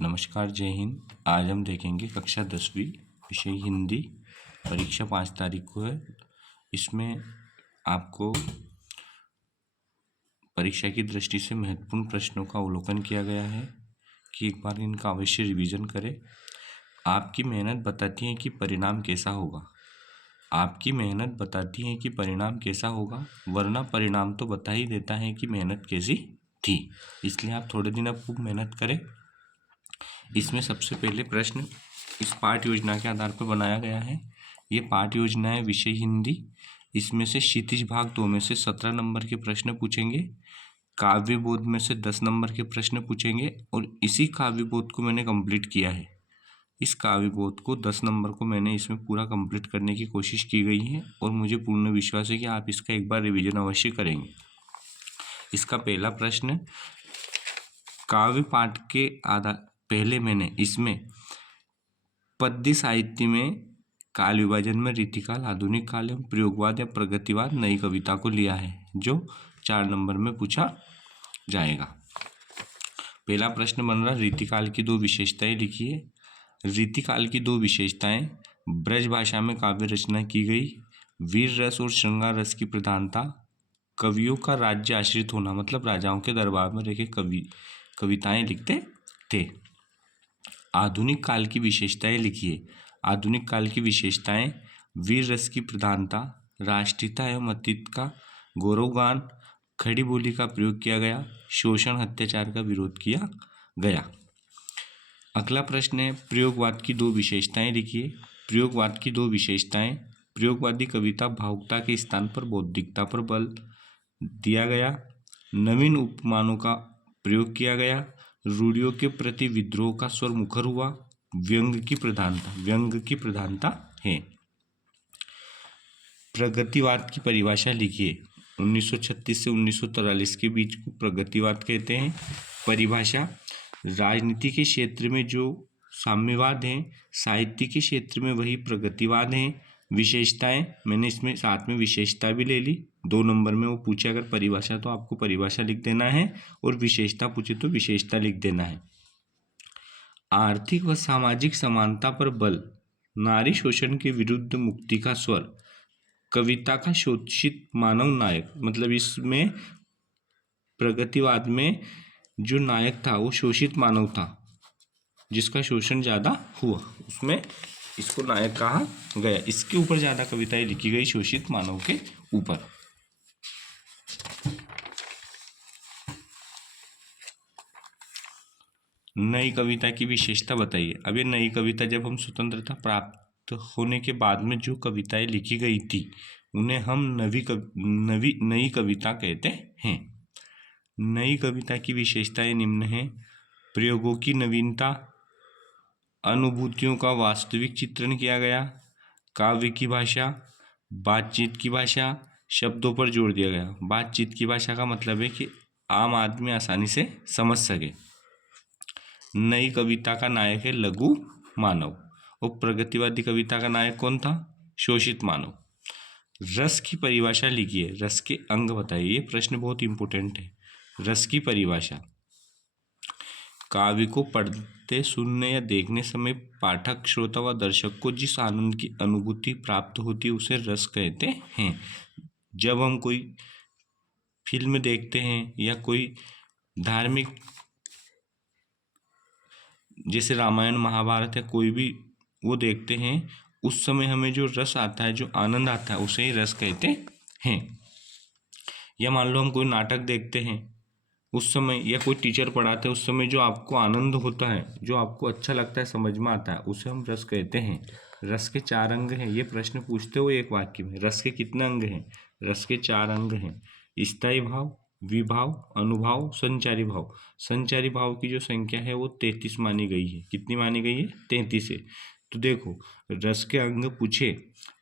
नमस्कार, जय हिंद। आज हम देखेंगे कक्षा 10वीं विषय हिंदी, परीक्षा 5 तारीख को है। इसमें आपको परीक्षा की दृष्टि से महत्वपूर्ण प्रश्नों का अवलोकन किया गया है कि एक बार इनका अवश्य रिवीजन करें। आपकी मेहनत बताती है कि परिणाम कैसा होगा। आपकी मेहनत बताती है कि परिणाम कैसा होगा, वरना परिणाम तो बता ही देता है कि मेहनत कैसी थी। इसलिए आप थोड़े दिन अब खूब मेहनत करें। इसमें सबसे पहले प्रश्न इस पाठ योजना के आधार पर बनाया गया है। ये पाठ योजना है विषय हिंदी। इसमें से क्षितिज भाग 2 में से 17 नंबर के प्रश्न पूछेंगे, काव्य बोध में से 10 नंबर के प्रश्न पूछेंगे और इसी काव्य बोध को मैंने कंप्लीट किया है। इस काव्य बोध को 10 नंबर को मैंने इसमें पूरा कंप्लीट करने की कोशिश की गई है और मुझे पूर्ण विश्वास है कि आप इसका एक बार रिवीजन अवश्य करेंगे। इसका पहला प्रश्न, काव्य पाठ के आधार पहले मैंने इसमें पद्य साहित्य में काल विभाजन में रीतिकाल, आधुनिक काल एवं प्रयोगवाद या प्रगतिवाद नई कविता को लिया है, जो 4 नंबर में पूछा जाएगा। पहला प्रश्न बन रहा, रीतिकाल की 2 विशेषताएं लिखिए। रीतिकाल की 2 विशेषताएं, ब्रज भाषा में काव्य रचना की गई, वीर रस और श्रृंगार रस की प्रधानता, कवियों का राज्य आश्रित होना, मतलब राजाओं के दरबार में रह के कविताएं लिखते थे। आधुनिक काल की विशेषताएं लिखिए। आधुनिक काल की विशेषताएं, वीर रस की प्रधानता, राष्ट्रीयता एवं अतीत का गौरवगान, खड़ी बोली का प्रयोग किया गया, शोषण अत्याचार का विरोध किया गया। अगला प्रश्न है, प्रयोगवाद की 2 विशेषताएं लिखिए। प्रयोगवाद की 2 विशेषताएं, प्रयोगवादी कविता भावुकता के स्थान पर बौद्धिकता पर बल दिया गया, नवीन उपमानों का प्रयोग किया गया, रूढ़ियों के प्रति विद्रोह का स्वर मुखर हुआ, व्यंग की प्रधानता है। प्रगतिवाद की परिभाषा लिखिए। 1936 से 1943 के बीच को प्रगतिवाद कहते हैं। परिभाषा, राजनीति के क्षेत्र में जो साम्यवाद है, साहित्य के क्षेत्र में वही प्रगतिवाद है। विशेषताएं, मैंने इसमें साथ में विशेषता भी ले ली। 2 नंबर में वो पूछे अगर परिभाषा तो आपको परिभाषा लिख देना है और विशेषता पूछे तो विशेषता लिख देना है। आर्थिक व सामाजिक समानता पर बल, नारी शोषण के विरुद्ध मुक्ति का स्वर, कविता का शोषित मानव नायक, मतलब इसमें प्रगतिवाद में जो नायक था वो शोषित मानव था, जिसका शोषण ज़्यादा हुआ, उसमें इसको नायक कहा गया। इसके ऊपर ज़्यादा कविताएं लिखी गई शोषित मानव के ऊपर। नई कविता की विशेषता बताइए। अब ये नई कविता, जब हम स्वतंत्रता प्राप्त होने के बाद में जो कविताएं लिखी गई थी उन्हें हम नई कविता कहते हैं। नई कविता की विशेषताएं निम्न हैं, प्रयोगों की नवीनता, अनुभूतियों का वास्तविक चित्रण किया गया, काव्य की भाषा, बातचीत की भाषा, शब्दों पर जोर दिया गया। बातचीत की भाषा का मतलब है कि आम आदमी आसानी से समझ सके। नई कविता का नायक है लघु मानव और प्रगतिवादी कविता का नायक कौन था? शोषित मानव। रस की परिभाषा लिखिए। रस के अंग बताइए। ये प्रश्न बहुत इंपॉर्टेंट है। रस की परिभाषा, काव्य को पढ़ते, सुनने या देखने समय पाठक, श्रोता व दर्शक को जिस आनंद की अनुभूति प्राप्त होती है उसे रस कहते हैं। जब हम कोई फिल्म देखते हैं या कोई धार्मिक, जैसे रामायण महाभारत या कोई भी वो देखते हैं, उस समय हमें जो रस आता है, जो आनंद आता है, उसे ही रस कहते हैं। या मान लो हम कोई नाटक देखते हैं उस समय, या कोई टीचर पढ़ाते हैं उस समय जो आपको आनंद होता है, जो आपको अच्छा लगता है, समझ में आता है, उसे हम रस कहते हैं। रस के 4 अंग हैं। ये प्रश्न पूछते हुए एक वाक्य में रस के कितने अंग हैं? रस के 4 अंग हैं। स्थायी भाव, विभाव, अनुभाव, संचारी भाव। संचारी भाव की जो संख्या है वो 33 मानी गई है। कितनी मानी गई है? 33 है। तो देखो, रस के अंग पूछे,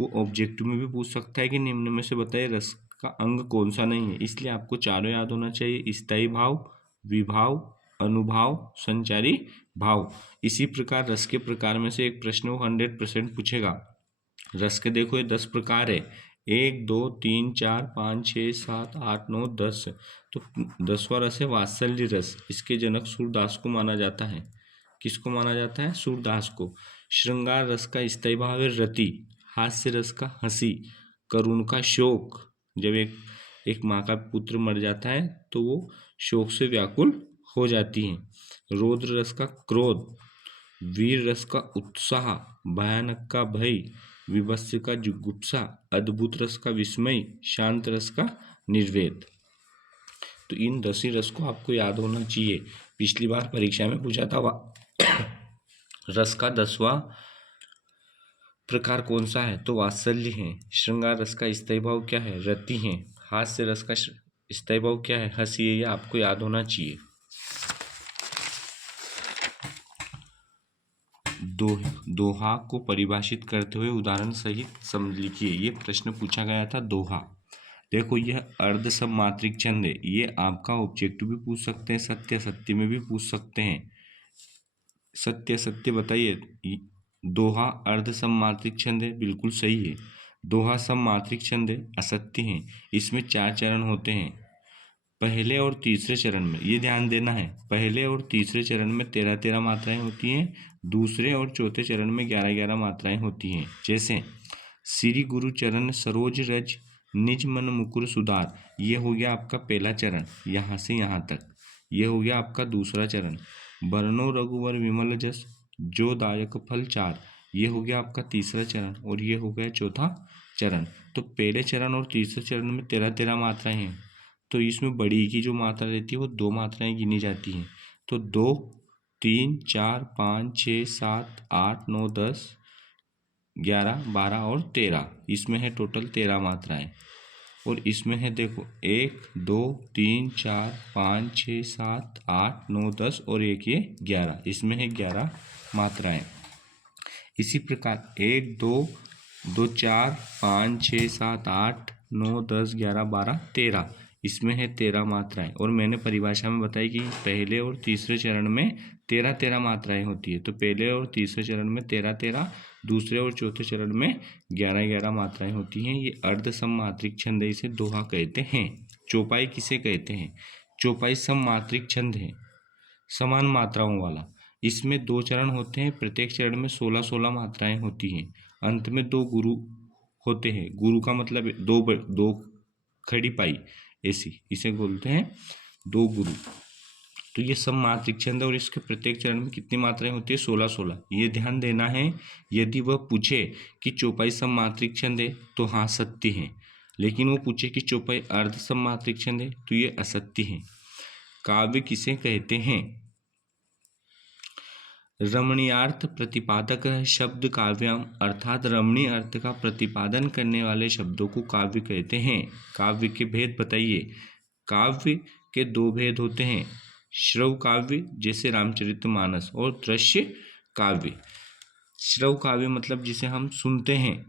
वो ऑब्जेक्टिव में भी पूछ सकता है कि निम्न में से बताइए रस का अंग कौन सा नहीं है। इसलिए आपको चारों याद होना चाहिए, स्थायी भाव, विभाव, अनुभाव, संचारी भाव। इसी प्रकार रस के प्रकार में से एक प्रश्न वो 100% पूछेगा। रस के देखो ये 10 प्रकार है, 1 2 3 4 5 6 7 8 9 10। तो 10वां रस है वात्सल्य रस। इसके जनक सूरदास को माना जाता है किसको माना जाता है? सूरदास को। श्रृंगार रस का स्थायी भाव है रति, हास्य रस का हंसी, करुण का शोक, जब एक माँ का पुत्र मर जाता है तो वो शोक से व्याकुल हो जाती है, रौद्र रस का क्रोध, वीर रस का उत्साह, भयानक का भय, विभत्स का जुगुप्सा, अद्भुत रस का विस्मय, शांत रस का निर्वेद। तो इन 10 रस को आपको याद होना चाहिए। पिछली बार परीक्षा में पूछा था रस का 10वां प्रकार कौन सा है? तो वात्सल्य है। श्रृंगार रस का स्थायी भाव क्या है? रति है। हास्य रस का स्थायी भाव क्या है? हंसी है। ये आपको याद होना चाहिए। दोहा को परिभाषित करते हुए उदाहरण सहित समझ लिखिए। ये प्रश्न पूछा गया था दोहा। देखो, यह अर्ध सममात्रिक छंद है। ये आपका ऑब्जेक्टिव भी पूछ सकते हैं, सत्य सत्य में भी पूछ सकते हैं। सत्य सत्य बताइए। दोहा अर्ध सममात्रिक छंद है, बिल्कुल सही है। दोहा सममात्रिक छंद है, असत्य है। इसमें 4 चरण होते हैं। पहले और तीसरे चरण में, ये ध्यान देना है, पहले और तीसरे चरण में 13-13 मात्राएं होती हैं। दूसरे और चौथे चरण में 11-11 मात्राएं होती हैं। जैसे श्री गुरु चरण सरोज रज निज मन मुकुर सुधार, ये हो गया आपका पहला चरण, यहाँ से यहाँ तक। ये हो गया आपका दूसरा चरण। बरनो रघुवर विमल जस जो दायक फल चार, ये हो गया आपका तीसरा चरण। और ये हो गया चौथा चरण। तो पहले चरण और तीसरे चरण में 13-13 मात्राएं हैं। तो इसमें बड़ी की जो मात्रा रहती है वो 2 मात्राएं गिनी जाती हैं। तो 2, 3, 4, 5, 6, 7, 8, 9, 10, 11, 12 और 13, इसमें है टोटल 13 मात्राएं। और इसमें है देखो 1, 2, 3, 4, 5, 6, 7, 8, 9, 10 और एक ये 11, इसमें है 11 मात्राएं। इसी प्रकार 1, 2, 2, 4, 5, 6, 7, 8, 9, 10, 11, 12, 13, इसमें है 13 मात्राएं। और मैंने परिभाषा में बताई कि पहले और तीसरे चरण में 13-13 मात्राएं होती है। तो पहले और तीसरे चरण में 13-13, दूसरे और चौथे चरण में 11-11 मात्राएं होती हैं। ये अर्ध सममात्रिक छंद है, इसे दोहा कहते हैं। चौपाई किसे कहते हैं? चौपाई सममात्रिक छंद है, समान मात्राओं वाला। इसमें 2 चरण होते हैं, प्रत्येक चरण में 16-16 मात्राएं होती हैं। अंत में 2 गुरु होते हैं। गुरु का मतलब 2 खड़ी पाई, ऐसी, इसे बोलते हैं 2 गुरु। तो ये सममात्रिक छंद है और इसके प्रत्येक चरण में कितनी मात्राएं होती है? 16-16। ये ध्यान देना है। यदि वह पूछे कि चौपाई सममात्रिक छंद है तो हाँ सत्य है, लेकिन वो पूछे कि चौपाई अर्ध सममात्रिक छंद है तो ये असत्य है। काव्य किसे कहते हैं? रमणीयार्थ प्रतिपादक शब्द काव्यम, अर्थात रमणीय अर्थ का प्रतिपादन करने वाले शब्दों को काव्य कहते हैं। काव्य के भेद बताइए। काव्य के 2 भेद होते हैं, श्रव्य काव्य जैसे रामचरितमानस और दृश्य काव्य। श्रव्य काव्य मतलब जिसे हम सुनते हैं,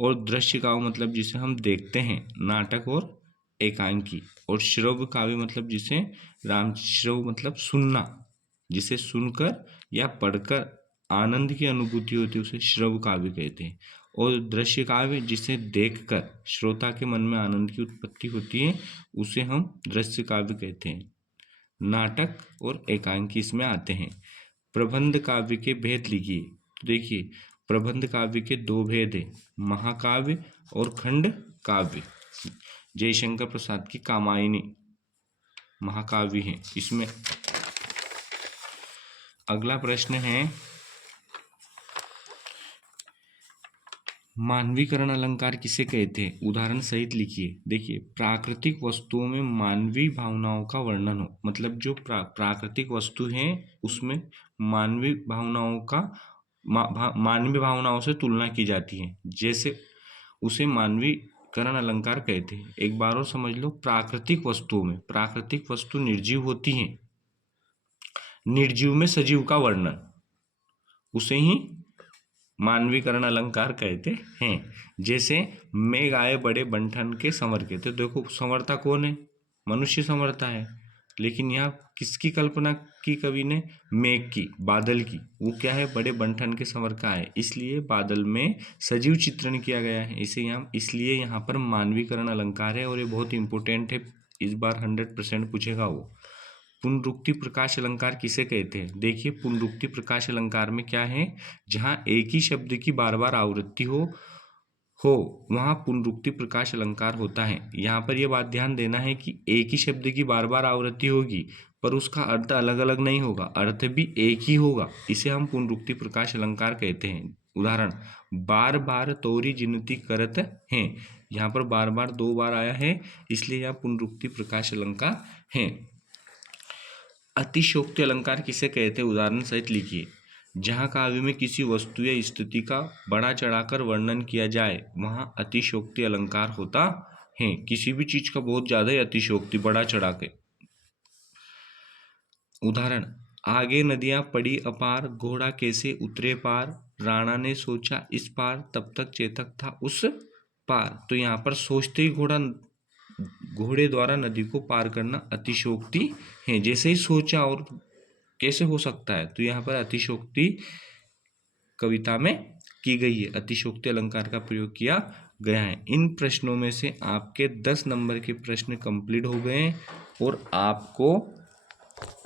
और दृश्य काव्य मतलब जिसे हम देखते हैं, नाटक और एकांकी। और श्रव्य काव्य मतलब जिसे श्रव्य मतलब सुनना, जिसे सुनकर या पढ़कर आनंद की अनुभूति होती है, उसे श्रव्य काव्य कहते हैं। और दृश्य काव्य जिसे देखकर श्रोता के मन में आनंद की उत्पत्ति होती है, उसे हम दृश्य काव्य कहते हैं। नाटक और एकांकी इसमें आते हैं। प्रबंध काव्य के भेद लिखिए। तो देखिए, प्रबंध काव्य के 2 भेद हैं, महाकाव्य और खंड काव्य। जयशंकर प्रसाद की कामायनी महाकाव्य है। इसमें अगला प्रश्न है, मानवीकरण अलंकार किसे कहते हैं? उदाहरण सहित लिखिए। देखिए, प्राकृतिक वस्तुओं में मानवीय भावनाओं का वर्णन हो, मतलब जो प्राकृतिक वस्तु हैं उसमें मानवीय भावनाओं का मानवीय भावनाओं से तुलना की जाती है, जैसे उसे मानवीकरण अलंकार कहते हैं। एक बार और समझ लो, प्राकृतिक वस्तुओं में, प्राकृतिक वस्तु निर्जीव होती हैं, निर्जीव में सजीव का वर्णन, उसे ही मानवीकरण अलंकार कहते हैं। जैसे मेघ आए बड़े बंठन के संवर के, तो देखो संवरता कौन है? मनुष्य संवरता है, लेकिन यहाँ किसकी कल्पना की कवि ने? मेघ की, बादल की। वो क्या है? बड़े बंठन के संवर का है, इसलिए बादल में सजीव चित्रण किया गया है। इसे इसलिए यहाँ पर मानवीकरण अलंकार है, और ये बहुत इंपॉर्टेंट है, इस बार 100% पूछेगा वो। पुनरुक्ति प्रकाश अलंकार किसे कहते हैं? देखिए, पुनरुक्ति प्रकाश अलंकार में क्या है, जहां एक ही शब्द की बार बार आवृत्ति हो वहां पुनरुक्ति प्रकाश अलंकार होता है। यहाँ पर यह बात ध्यान देना है कि एक ही शब्द की बार बार आवृत्ति होगी पर उसका अर्थ अलग अलग नहीं होगा, अर्थ भी एक ही होगा, इसे हम पुनरुक्ति प्रकाश अलंकार कहते हैं। उदाहरण, बार बार तोरी जिनती करत हैं, यहाँ पर बार बार 2 बार आया है, इसलिए यह पुनरुक्ति प्रकाश अलंकार है। अतिशयोक्ति अलंकार किसे कहते हैं? उदाहरण सहित लिखिए। जहाँ काव्य में किसी वस्तु या स्थिति का बढ़ा चढ़ाकर वर्णन किया जाए वहाँ अतिशयोक्ति अलंकार होता है। किसी भी चीज का बहुत ज्यादा ही अतिशयोक्ति, बढ़ा चढ़ा के। उदाहरण, आगे नदियां पड़ी अपार, घोड़ा कैसे उतरे पार, राणा ने सोचा इस पार, तब तक चेतक था उस पार। तो यहाँ पर सोचते ही घोड़े द्वारा नदी को पार करना अतिशयोक्ति है। जैसे ही सोचा और कैसे हो सकता है, तो यहाँ पर अतिशयोक्ति कविता में की गई है, अतिशयोक्ति अलंकार का प्रयोग किया गया है। इन प्रश्नों में से आपके 10 नंबर के प्रश्न कंप्लीट हो गए और आपको